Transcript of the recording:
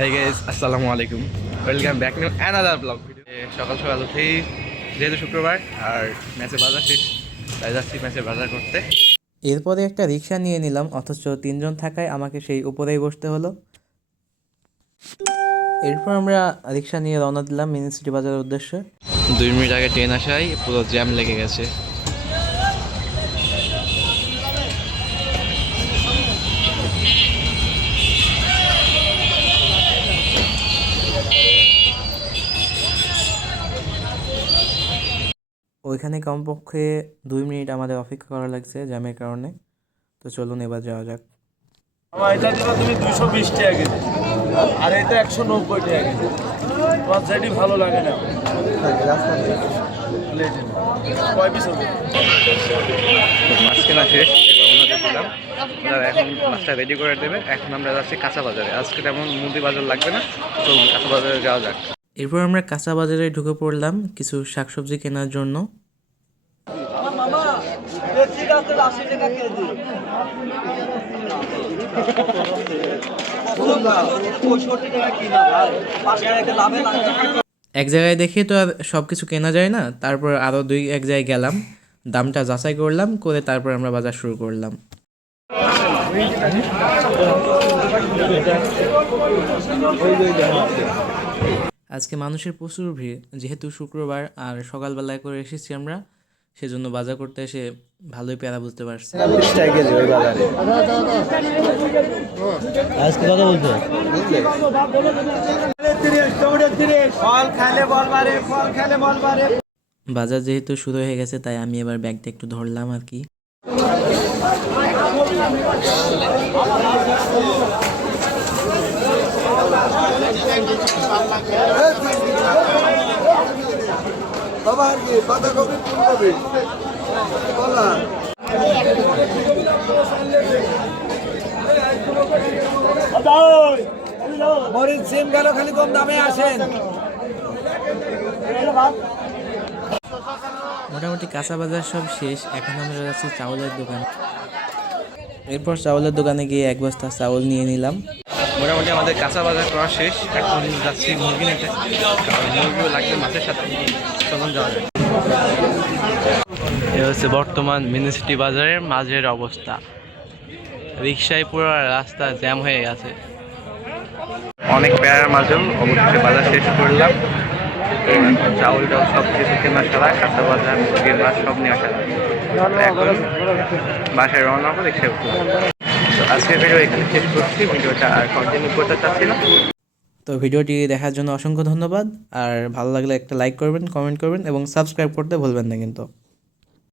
Hey guys, আসসালামু আলাইকুম। Welcome back new another blog video সকাল সকাল উঠেই যেহেতু শুক্রবার আর ম্যাচে বাজার শেষ তাই যাচ্ছি ম্যাচে বাজার করতে। এরপরে একটা রিক্সা নিয়ে নিলাম অথচ তিনজন থাকায় আমাকে সেই উপরেই বসতে হলো। এরপর আমরা রিক্সা নিয়ে রওনা দিলাম মিনি সিটি বাজারের উদ্দেশ্যে। দুই মিনিট আগে ট্রেন আসায় পুরো জ্যাম লেগে গেছে। ওইখানে কমপক্ষে দুই মিনিট আমাদের অপেক্ষা করা লাগছে জ্যামের কারণে। তো চলুন এবার যাওয়া যাক। আমার এটা দিলে তুমি দুইশো বিশ টাকা কেজি। আর এটা একশো নব্বই টাকা কেজি। তোমার যেটি ভালো লাগে না। কয় পিস হবে? মাছ কেনা শেষ এবার ওনাদের দিলাম ওনারা এখন মাছটা রেডি করে দেবে এখন আমরা যাচ্ছি কাঁচা বাজারে। আজকে তেমন মুদি বাজার লাগবে না তো কাঁচা বাজারে যাওয়া যাক। এরপর আমরা কাঁচা বাজারে ঢুকে পড়লাম কিছু শাকসবজি কেনার জন্য। এক জায়গায় দেখে তো আর সব কিছু কেনা যায় না তারপর আরও দুই এক জায়গায় গেলাম। দামটা যাচাই করলাম করে তারপর আমরা বাজার শুরু করলাম। আজকে মানুষের প্রচুর ভিড়। যেহেতু শুক্রবার আর সকালবেলায় করে এসেছি আমরা সেজন্য বাজার করতে এসে ভালোই প্যারা বুঝতে পারছি। ফল খাইলে বল বারে ফল খাইলে বল বারে বাজার যেহেতু শুরু হয়ে গেছে তাই আমি এবার ব্যাগটা একটু ধরলাম আর কি। মরিচ, সিম গেল, খালি কম দামে আসেন। মোটামুটি কাঁচা বাজার সব শেষ, এখন আমরা যাচ্ছি চাউলের দোকান। এরপর চাউলের দোকানে গিয়ে এক বস্তা চাউল নিয়ে নিলাম। মোটামুটি আমাদের কাঁচা বাজার করা শেষ। এখন যাচ্ছি মুরগি নিতে মুরগিও লাগবে মাছের সাথে। চলুন যাওয়া যায় এ হচ্ছে বর্তমান মিনি সিটি বাজারের মাঝের অবস্থা। রিক্সায় পুরো রাস্তা জ্যাম হয়ে গেছে। অনেক প্যারার মাঝেও অবশেষে বাজার শেষ করলাম। চাউল টাউল সব কিছু কেনা সারা, কাঁচা বাজার, মুরগির মাছ সব সারা। তো এখন বাসায় রওনা করে রিক্সায় তো ভিডিওটি দেখার জন্য অসংখ্য ধন্যবাদ। আর ভালো লাগলে একটা লাইক করবেন কমেন্ট করবেন এবং সাবস্ক্রাইব করতে ভুলবেন না কিন্তু।